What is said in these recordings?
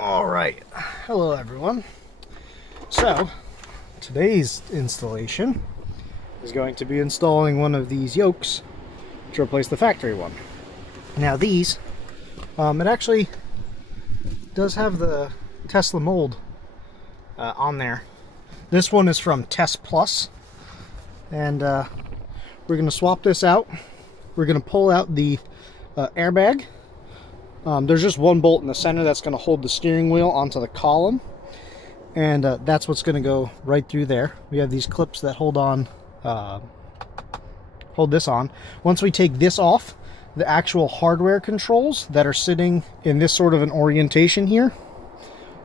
All right, hello everyone. So today's installation is going to be installing one of these yokes to replace the factory one. Now these, it actually does have the Tesla mold on there. This one is from Test Plus, and we're going to swap this out. We're going to pull out the airbag. There's just one bolt in the center that's going to hold the steering wheel onto the column, and that's what's going to go right through there. We have these clips that hold this on. Once we take this off, the actual hardware controls that are sitting in this sort of an orientation here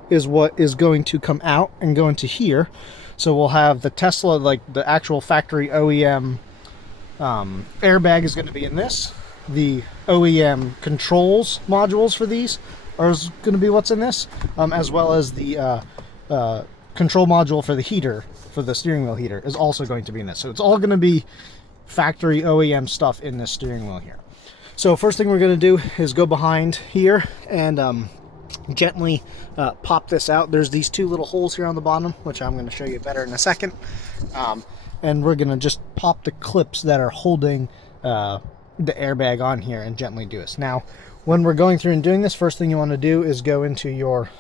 is what is going to come out and go into here. So we'll have the Tesla, like the actual factory OEM airbag is going to be in this. The OEM controls modules for these are going to be what's in this, as well as the control module for the heater, for the steering wheel heater, is also going to be in this. So it's all going to be factory OEM stuff in this steering wheel here. So first thing we're going to do is go behind here and gently pop this out. There's these two little holes here on the bottom, which I'm going to show you better in a second. And we're going to just pop the clips that are holding the airbag on here and gently do this. Now, when we're going through and doing this, first thing you want to do is go into your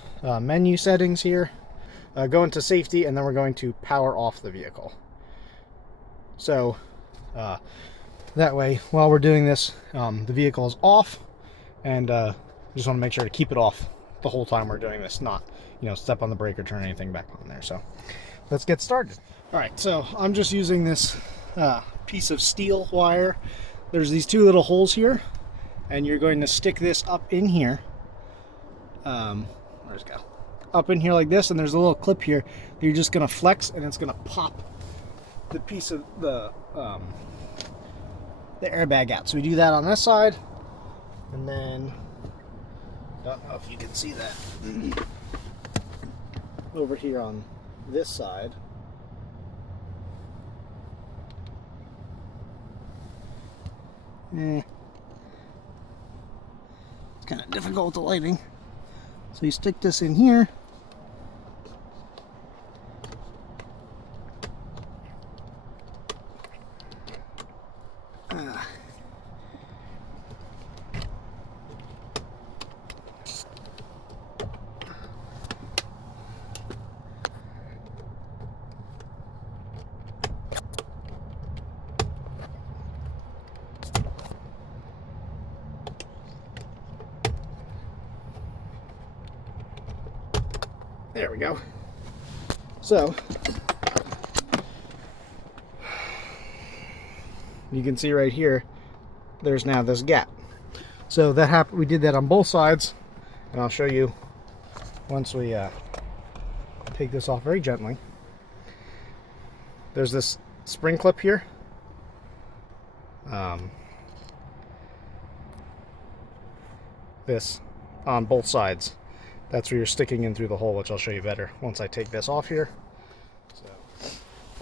menu settings here, go into safety, and then we're going to power off the vehicle. So that way, while we're doing this, the vehicle is off, and just want to make sure to keep it off the whole time we're doing this, not, step on the brake or turn anything back on there. So let's get started. All right, so I'm just using this piece of steel wire. There's these two little holes here, and you're going to stick this up in here. Where's it go? Up in here like this, and there's a little clip here that you're just going to flex, and it's going to pop the piece of the airbag out. So we do that on this side, and then, don't know if you can see that, over here on this side. It's kind of difficult with the lighting. So you stick this in here. There we go. So you can see right here, there's now this gap. So that happened. We did that on both sides, and I'll show you once we take this off very gently. There's this spring clip here. This on both sides. That's where you're sticking in through the hole, which I'll show you better once I take this off here.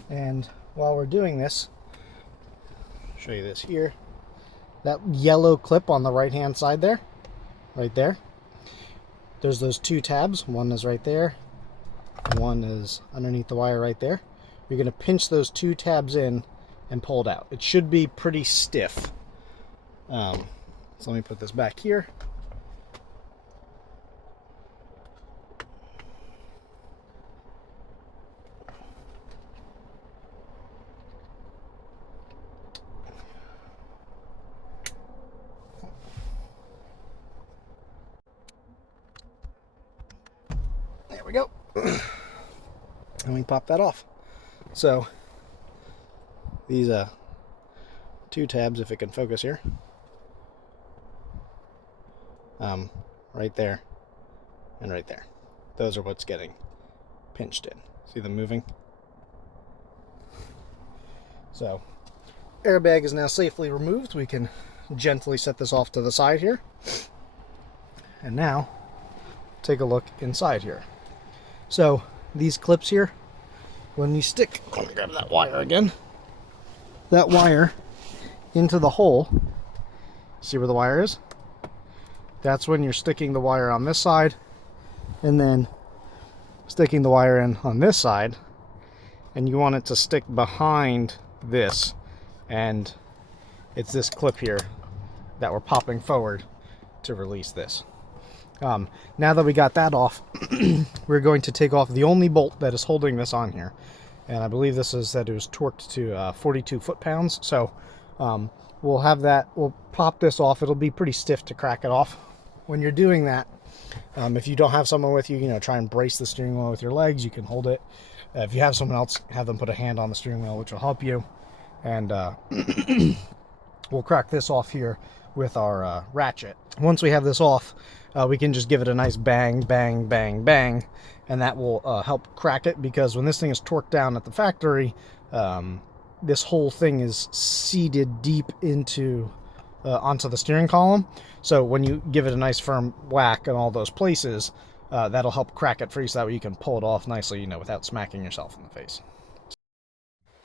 And while we're doing this, I'll show you this here. That yellow clip on the right hand side there, right there, there's those two tabs. One is right there, and one is underneath the wire right there. You're going to pinch those two tabs in and pull it out. It should be pretty stiff. So let me put this back here. There we go. And we pop that off. So these two tabs, if it can focus here, right there and right there, those are what's getting pinched in. See them moving? So airbag is now safely removed. We can gently set this off to the side here, and now take a look inside here. So these clips here, when you stick, let me grab that wire again, that wire into the hole, see where the wire is? That's when you're sticking the wire on this side and then sticking the wire in on this side, and you want it to stick behind this, and it's this clip here that we're popping forward to release this. Now that we got that off, we're going to take off the only bolt that is holding this on here, and I believe this is that it was torqued to 42 foot-pounds. So we'll have that, we'll pop this off. It'll be pretty stiff to crack it off. When you're doing that, if you don't have someone with you, you know, try and brace the steering wheel with your legs. You can hold it. If you have someone else, have them put a hand on the steering wheel, which will help you. And we'll crack this off here with our ratchet. Once we have this off, we can just give it a nice bang, bang, bang, bang, and that will help crack it, because when this thing is torqued down at the factory, this whole thing is seated deep into onto the steering column. So when you give it a nice firm whack in all those places, that'll help crack it free, so that way you can pull it off nicely, you know, without smacking yourself in the face.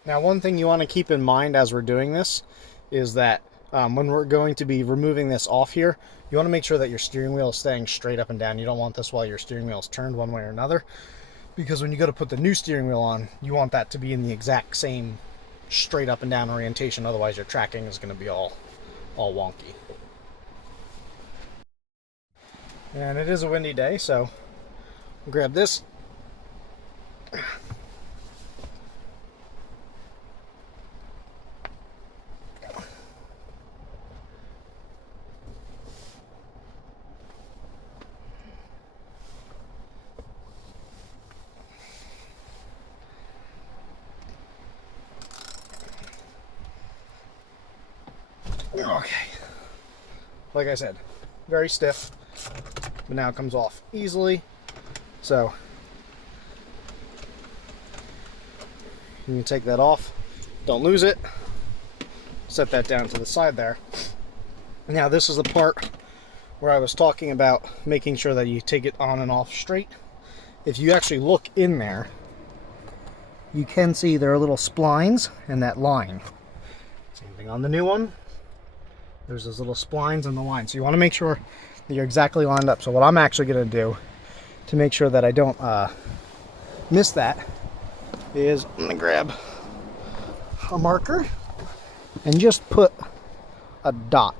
Now, one thing you want to keep in mind as we're doing this is that when we're going to be removing this off here, you want to make sure that your steering wheel is staying straight up and down. You don't want this while your steering wheel is turned one way or another, because when you go to put the new steering wheel on, you want that to be in the exact same straight up and down orientation. Otherwise, your tracking is going to be all wonky. And it is a windy day, so we'll grab this. Okay, like I said, very stiff, but now it comes off easily. So you can take that off, don't lose it, set that down to the side there. Now this is the part where I was talking about making sure that you take it on and off straight. If you actually look in there, you can see there are little splines and that line. Same thing on the new one. There's those little splines in the line. So you want to make sure that you're exactly lined up. So what I'm actually going to do to make sure that I don't miss that is I'm going to grab a marker and just put a dot.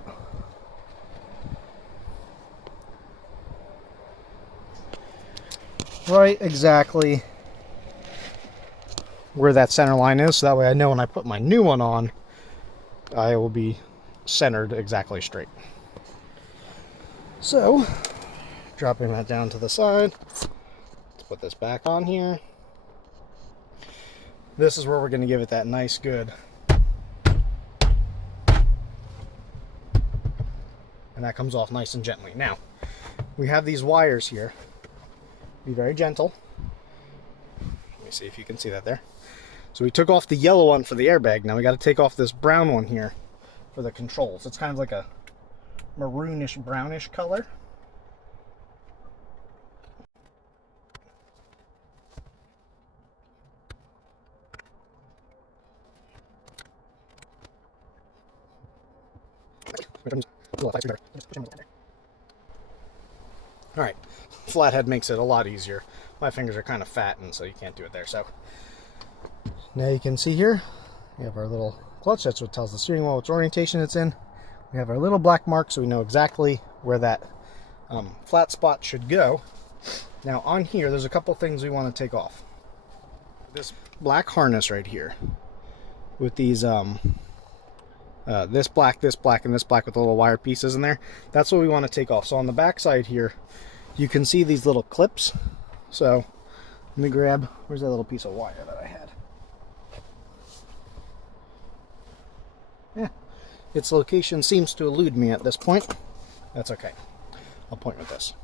Right exactly where that center line is. So that way I know when I put my new one on, I will be centered exactly straight. So dropping that down to the side, let's put this back on here. This is where we're going to give it that nice good, and that comes off nice and gently. Now we have these wires here. Be very gentle. Let me see if you can see that there. So we took off the yellow one for the airbag. Now we got to take off this brown one here for the controls. It's kind of like a maroonish brownish color. Alright, flathead makes it a lot easier. My fingers are kind of fat, and so you can't do it there. So now you can see here, we have our little clutch. That's what tells the steering wheel which orientation it's in. We have our little black mark, so we know exactly where that flat spot should go. Now on here, there's a couple things we want to take off. This black harness right here with these this black, and this black with the little wire pieces in there, that's what we want to take off. So on the back side here, you can see these little clips. So let me grab, where's that little piece of wire that I had? Yeah, its location seems to elude me at this point. That's okay. I'll point with this.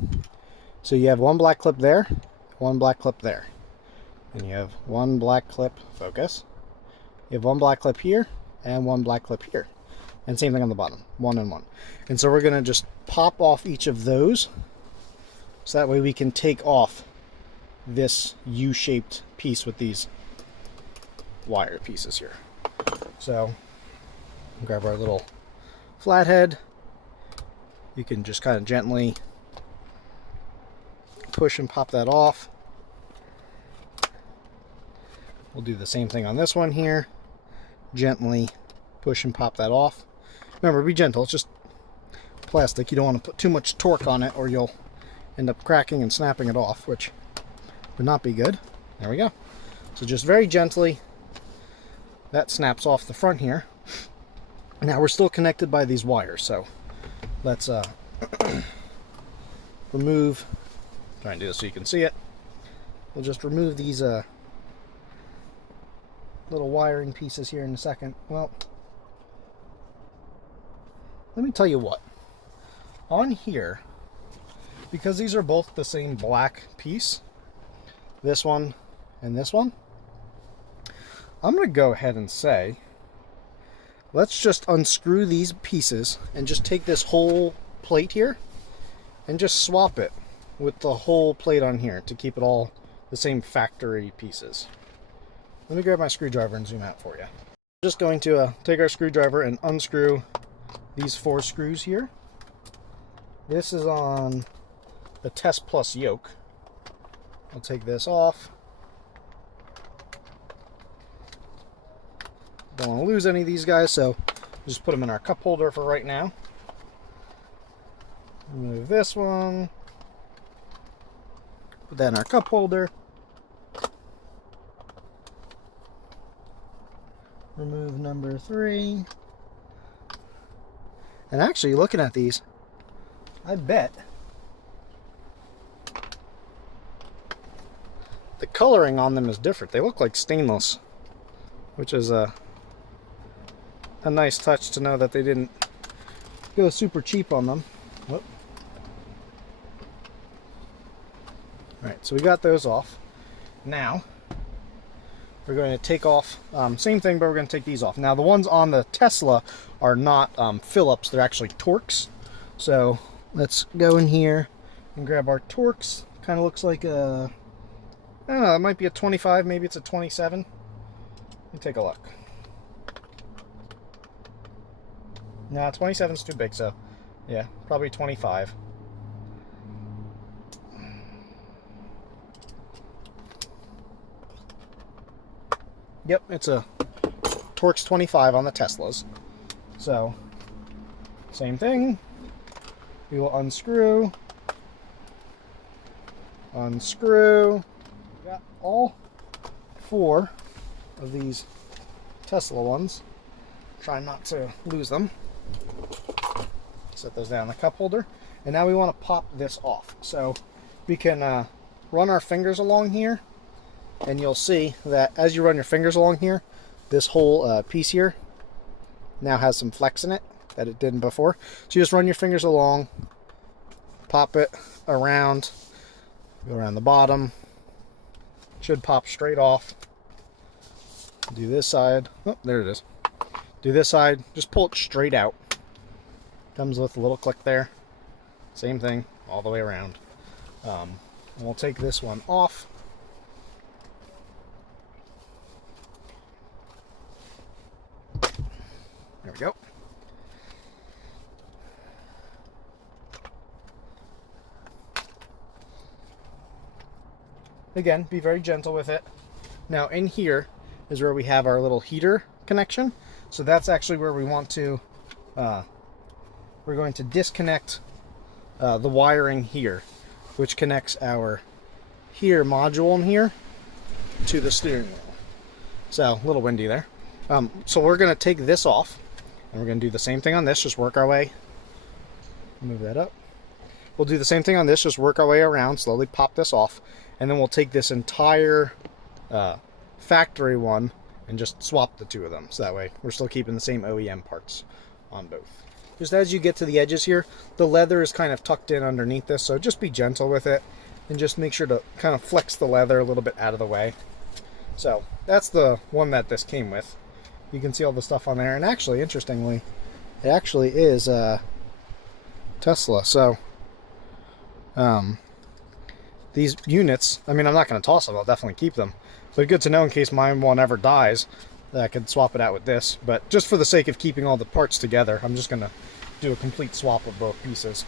So you have one black clip there, one black clip there. And you have one black clip, focus. You have one black clip here, and one black clip here. And same thing on the bottom, one and one. And so we're going to just pop off each of those, so that way we can take off this U-shaped piece with these wire pieces here. So grab our little flathead. You can just kind of gently push and pop that off. We'll do the same thing on this one here. Gently push and pop that off. Remember, be gentle. It's just plastic. You don't want to put too much torque on it or you'll end up cracking and snapping it off, which would not be good. There we go. So just very gently, that snaps off the front here. Now we're still connected by these wires, so let's remove, try and do this so you can see it. We'll just remove these little wiring pieces here in a second. Well, let me tell you what. On here, because these are both the same black piece, this one and this one, I'm going to go ahead and say, let's just unscrew these pieces and just take this whole plate here and just swap it with the whole plate on here to keep it all the same factory pieces. Let me grab my screwdriver and zoom out for you. I'm just going to take our screwdriver and unscrew these 4 screws here. This is on the Test Plus yoke. I'll take this off. Don't want to lose any of these guys, so just put them in our cup holder for right now. Remove this one. Put that in our cup holder. Remove number 3. And actually, looking at these, I bet the coloring on them is different. They look like stainless, which is a nice touch to know that they didn't go super cheap on them. Whoop. Alright, so we got those off. Now, we're going to take off, same thing, but we're going to take these off. Now, the ones on the Tesla are not Phillips, they're actually Torx. So, let's go in here and grab our Torx. Kind of looks like a, I don't know, it might be a 25, maybe it's a 27. Let me take a look. No, 27 is too big, so yeah, probably 25. Yep, it's a Torx 25 on the Teslas. So, same thing. We will unscrew. Unscrew. We got all 4 of these Tesla ones. Try not to lose them. Set those down in the cup holder. And now we want to pop this off. So we can run our fingers along here. And you'll see that as you run your fingers along here, this whole piece here now has some flex in it that it didn't before. So you just run your fingers along, pop it around, go around the bottom. Should pop straight off. Do this side. Oh, there it is. Do this side. Just pull it straight out. Comes with a little click there. Same thing all the way around. And we'll take this one off. There we go. Again, be very gentle with it. Now in here is where we have our little heater connection. So that's actually where we want to, we're going to disconnect the wiring here, which connects our heater module in here to the steering wheel. So a little windy there. So we're going to take this off. And we're going to do the same thing on this, just work our way. Move that up. We'll do the same thing on this, just work our way around, slowly pop this off. And then we'll take this entire factory one and just swap the 2 of them. So that way we're still keeping the same OEM parts on both. Just as you get to the edges here, the leather is kind of tucked in underneath this, so just be gentle with it. And just make sure to kind of flex the leather a little bit out of the way. So that's the one that this came with. You can see all the stuff on there, and actually, interestingly, it actually is Tesla. So, these units, I mean, I'm not going to toss them, I'll definitely keep them. But good to know in case my one ever dies, that I could swap it out with this. But just for the sake of keeping all the parts together, I'm just going to do a complete swap of both pieces.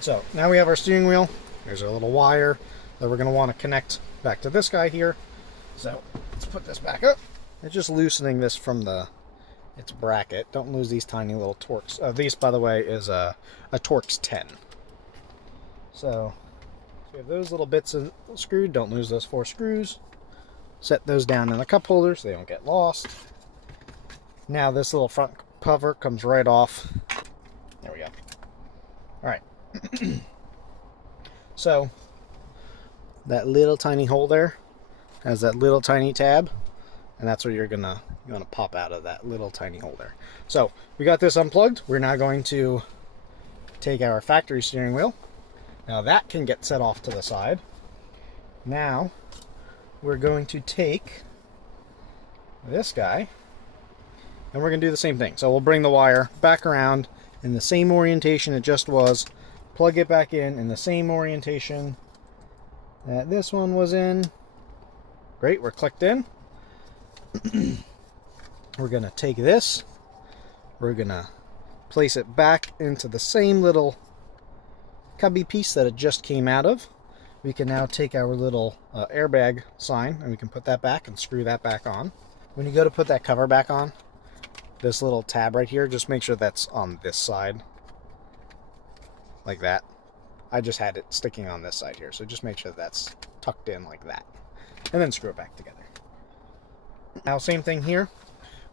So now we have our steering wheel. There's our little wire that we're going to want to connect back to this guy here. So let's put this back up. It's just loosening this from its bracket. Don't lose these tiny little Torx. These, by the way, is a Torx 10. So we have those little bits screwed. Don't lose those 4 screws. Set those down in the cup holder so they don't get lost. Now this little front cover comes right off. There we go. Alright. So that little tiny hole there has that little tiny tab, and that's what you're gonna pop out of that little tiny hole there. So we got this unplugged. We're now going to take our factory steering wheel. Now that can get set off to the side. Now we're going to take this guy and we're going to do the same thing. So we'll bring the wire back around in the same orientation it just was, plug it back in the same orientation that this one was in. Great, we're clicked in. We're going to take this, we're going to place it back into the same little cubby piece that it just came out of. We can now take our little airbag sign and we can put that back and screw that back on. When you go to put that cover back on, this little tab right here, just make sure that's on this side, like that. I just had it sticking on this side here, so just make sure that's tucked in like that, and then screw it back together. Now same thing here,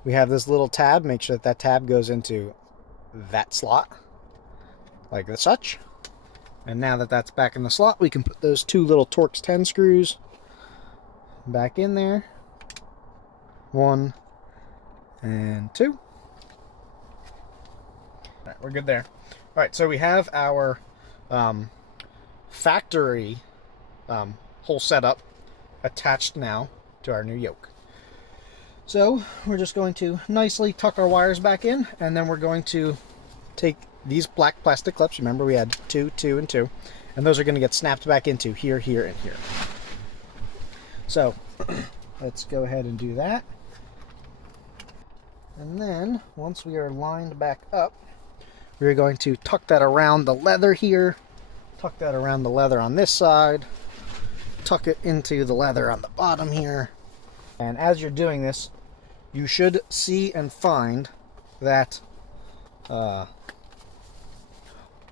we have this little tab. Make sure that that tab goes into that slot like such. And now that that's back in the slot, we can put those 2 little Torx 10 screws back in there. 1 and 2. All right, we're good there. All right, so we have our factory whole setup attached now to our new yoke. So we're just going to nicely tuck our wires back in, and then we're going to take these black plastic clips. Remember, we had 2, 2, and 2, and those are going to get snapped back into here, here, and here. So let's go ahead and do that. And then once we are lined back up, we're going to tuck that around the leather here, tuck that around the leather on this side, tuck it into the leather on the bottom here. And as you're doing this, you should see and find that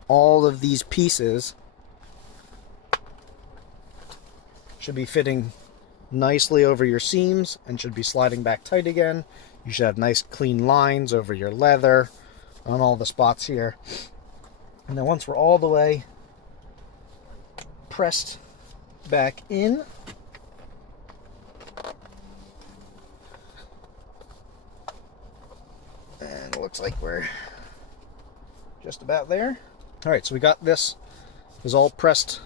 all of these pieces should be fitting nicely over your seams and should be sliding back tight again. You should have nice clean lines over your leather on all the spots here. And then once we're all the way pressed back in, and it looks like we're just about there. All right, so we got this is all pressed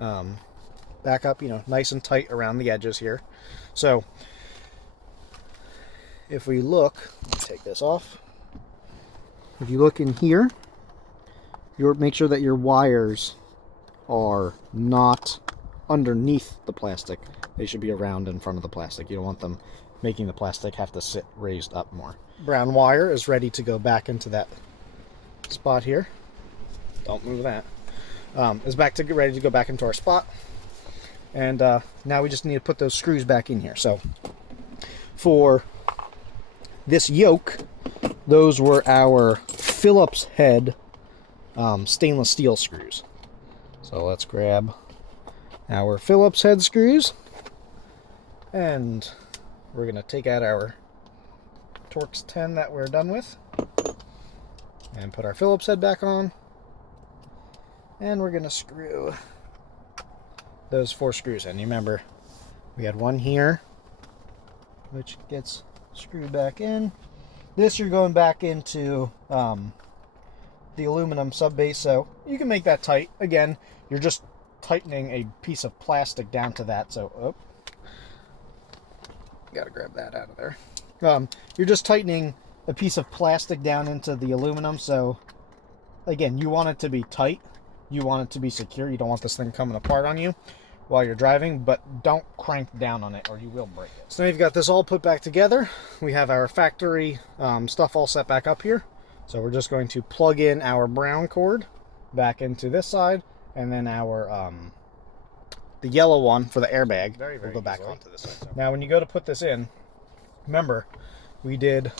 back up, nice and tight around the edges here. So if we look, let's take this off. If you look in here, make sure that your wires are not underneath the plastic. They should be around in front of the plastic. You don't want them making the plastic have to sit raised up more. Brown wire is ready to go back into that spot here. Don't move that. Is ready to go back into our spot. And now we just need to put those screws back in here. So for this yoke, those were our Phillips head stainless steel screws. So let's grab our Phillips head screws, and we're going to take out our Torx 10 that we're done with and put our Phillips head back on, and we're going to screw those 4 screws in. You remember we had one here which gets screwed back in. This you're going back into the aluminum sub base, so you can make that tight. Again, you're just tightening a piece of plastic down to that, so gotta grab that out of there. You're just tightening a piece of plastic down into the aluminum, so again, you want it to be tight, you want it to be secure, you don't want this thing coming apart on you while you're driving, but don't crank down on it or you will break it. So now you've got this all put back together. We have our factory stuff all set back up here. So we're just going to plug in our brown cord back into this side, and then our the yellow one for the airbag will go back onto this side. So now when you go to put this in, remember we did,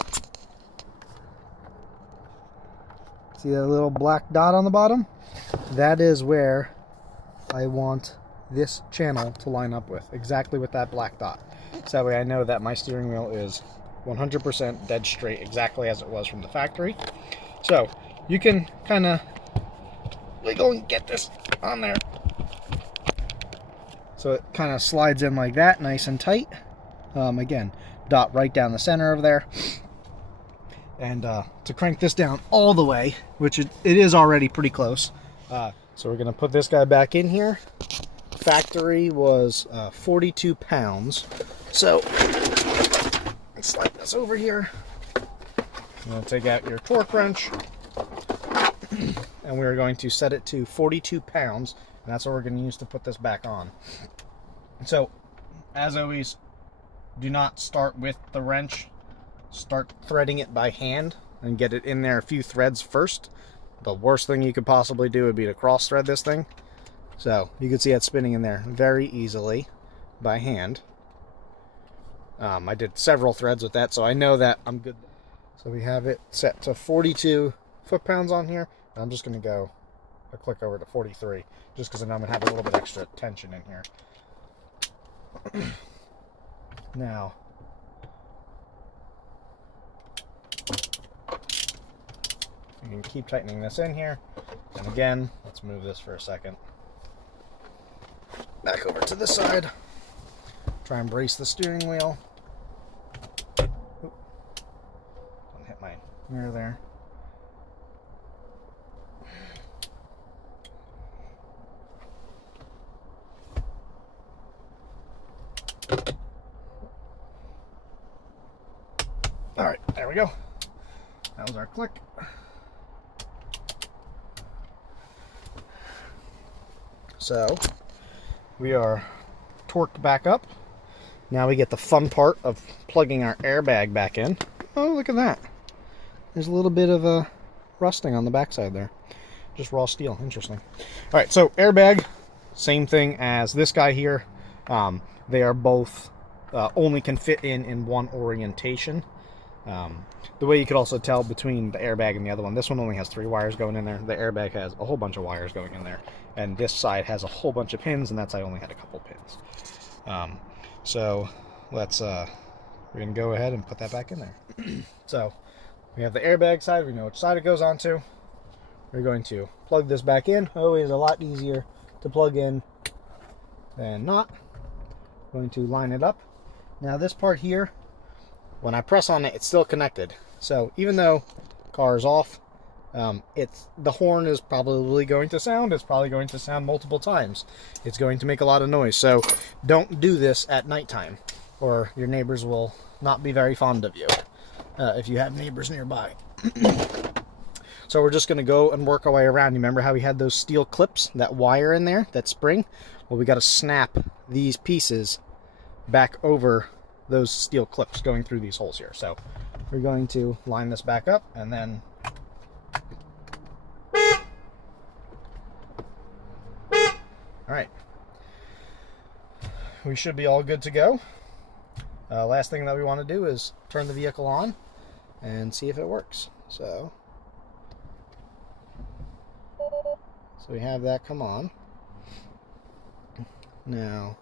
see that little black dot on the bottom? That is where I want this channel to line up with, exactly with that black dot. So that way I know that my steering wheel is 100% dead straight, exactly as it was from the factory. So you can kind of wiggle and get this on there. So it kind of slides in like that, nice and tight. Again, dot right down the center of there. And to crank this down all the way, which it is already pretty close. So we're going to put this guy back in here. Factory was 42 pounds. So let's slide this over here. I'm going to take out your torque wrench. And we're going to set it to 42 pounds. And that's what we're going to use to put this back on. So, as always, do not start with the wrench. Start threading it by hand and get it in there a few threads first. The worst thing you could possibly do would be to cross thread this thing. So you can see it spinning in there very easily by hand. I did several threads with that, so I know that I'm good. So we have it set to 42 foot-pounds on here. I'm just going to go a click over to 43, just because I know I'm going to have a little bit extra tension in here. Now, you can keep tightening this in here. And again, let's move this for a second. Back over to this side. Try and brace the steering wheel. Oop. Don't hit my mirror there. All right, there we go. That was our click. So we are torqued back up. Now we get the fun part of plugging our airbag back in. Oh, look at that. There's a little bit of a rusting on the backside there. Just raw steel. Interesting. All right, so airbag, same thing as this guy here. They are both only can fit in one orientation. The way you could also tell between the airbag and the other one, this one only has 3 wires going in there. The airbag has a whole bunch of wires going in there. And this side has a whole bunch of pins, and that side only had a couple pins. So let's, we're going to go ahead and put that back in there. So we have the airbag side. We know which side it goes onto. We're going to plug this back in. Always a lot easier to plug in than not. Going to line it up. Now this part here, when I press on it, it's still connected. So even though the car is off, the horn is probably going to sound. It's probably going to sound multiple times. It's going to make a lot of noise. So don't do this at nighttime, or your neighbors will not be very fond of you if you have neighbors nearby. So we're just going to go and work our way around. You remember how we had those steel clips, that wire in there, that spring? Well, we got to snap these pieces back over those steel clips going through these holes here. So we're going to line this back up, and then all right, we should be all good to go. Last thing that we want to do is turn the vehicle on and see if it works. So we have that come on. Now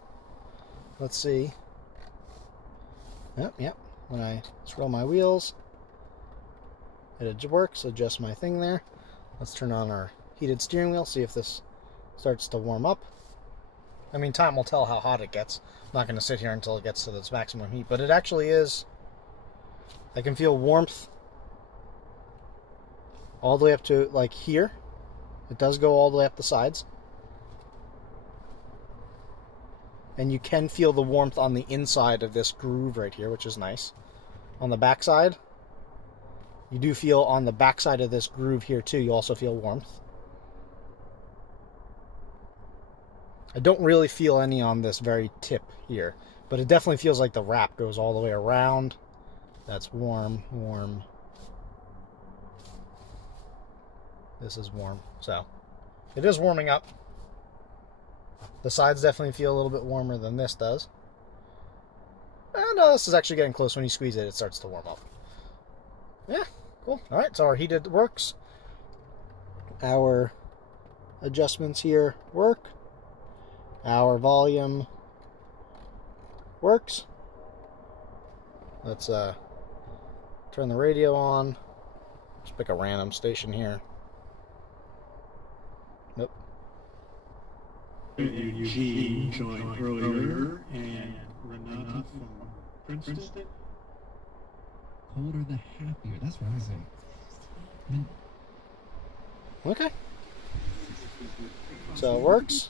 let's see. Yep. When I scroll my wheels, it works. Adjust my thing there. Let's turn on our heated steering wheel, see if this starts to warm up. I mean, time will tell how hot it gets. I'm not going to sit here until it gets to its maximum heat, but it actually is. I can feel warmth all the way up to like here. It does go all the way up the sides. And you can feel the warmth on the inside of this groove right here, which is nice. On the back side, you do feel on the back side of this groove here too, you also feel warmth. I don't really feel any on this very tip here, but it definitely feels like the wrap goes all the way around. That's warm, warm. This is warm. So It is warming up. The sides definitely feel a little bit warmer than this does. And this is actually getting close. When you squeeze it, it starts to warm up. Yeah, cool. All right, so our heated works. Our adjustments here work. Our volume works. Let's turn the radio on. Just pick a random station here. Nope. Eugene joined earlier, and Renata from Princeton. Colder the happier. That's rising. Okay. So it works.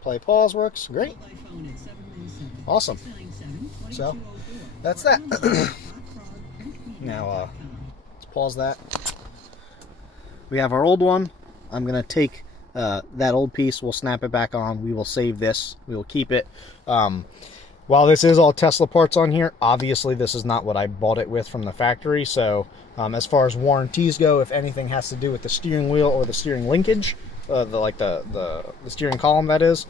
Play pause works. Great. Awesome. So that's that. Now let's pause that. We have our old one. I'm gonna take that old piece. We'll snap it back on. We will save this. We will keep it. While this is all Tesla parts on here, obviously this is not what I bought it with from the factory. So as far as warranties go, if anything has to do with the steering wheel or the steering linkage, the steering column, that is,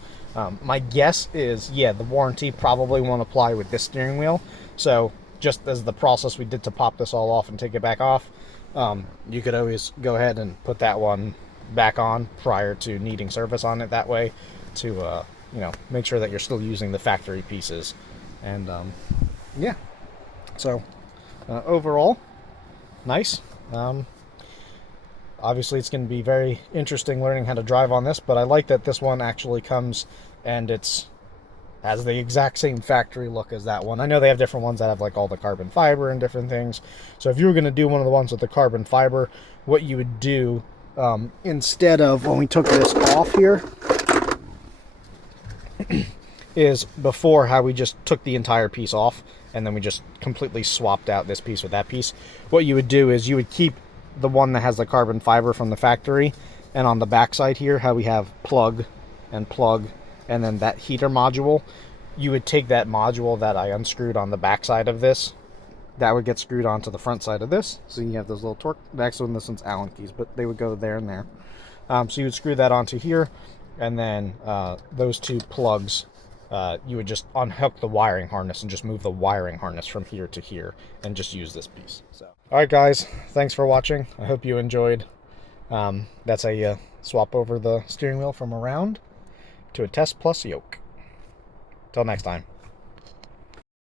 my guess is, yeah, the warranty probably won't apply with this steering wheel. So just as the process we did to pop this all off and take it back off, you could always go ahead and put that one back on prior to needing service on it, that way to you know, make sure that you're still using the factory pieces. And yeah, so overall, nice. Obviously it's going to be very interesting learning how to drive on this, but I like that this one actually comes and it's has the exact same factory look as that one. I know they have different ones that have like all the carbon fiber and different things. So if you were going to do one of the ones with the carbon fiber, what you would do instead of when we took this off here is before how we just took the entire piece off and then we just completely swapped out this piece with that piece. What you would do is you would keep the one that has the carbon fiber from the factory, and on the back side here how we have plug and then that heater module, you would take that module that I unscrewed on the back side of this, that would get screwed onto the front side of this. So you have those little torque, actually this one's Allen keys, but they would go there and there. So you would screw that onto here, and then those two plugs, you would just unhook the wiring harness and just move the wiring harness from here to here and just use this piece. So, all right guys, thanks for watching. I hope you enjoyed. That's how you swap over the steering wheel from a round to a Test Plus yoke. Till next time.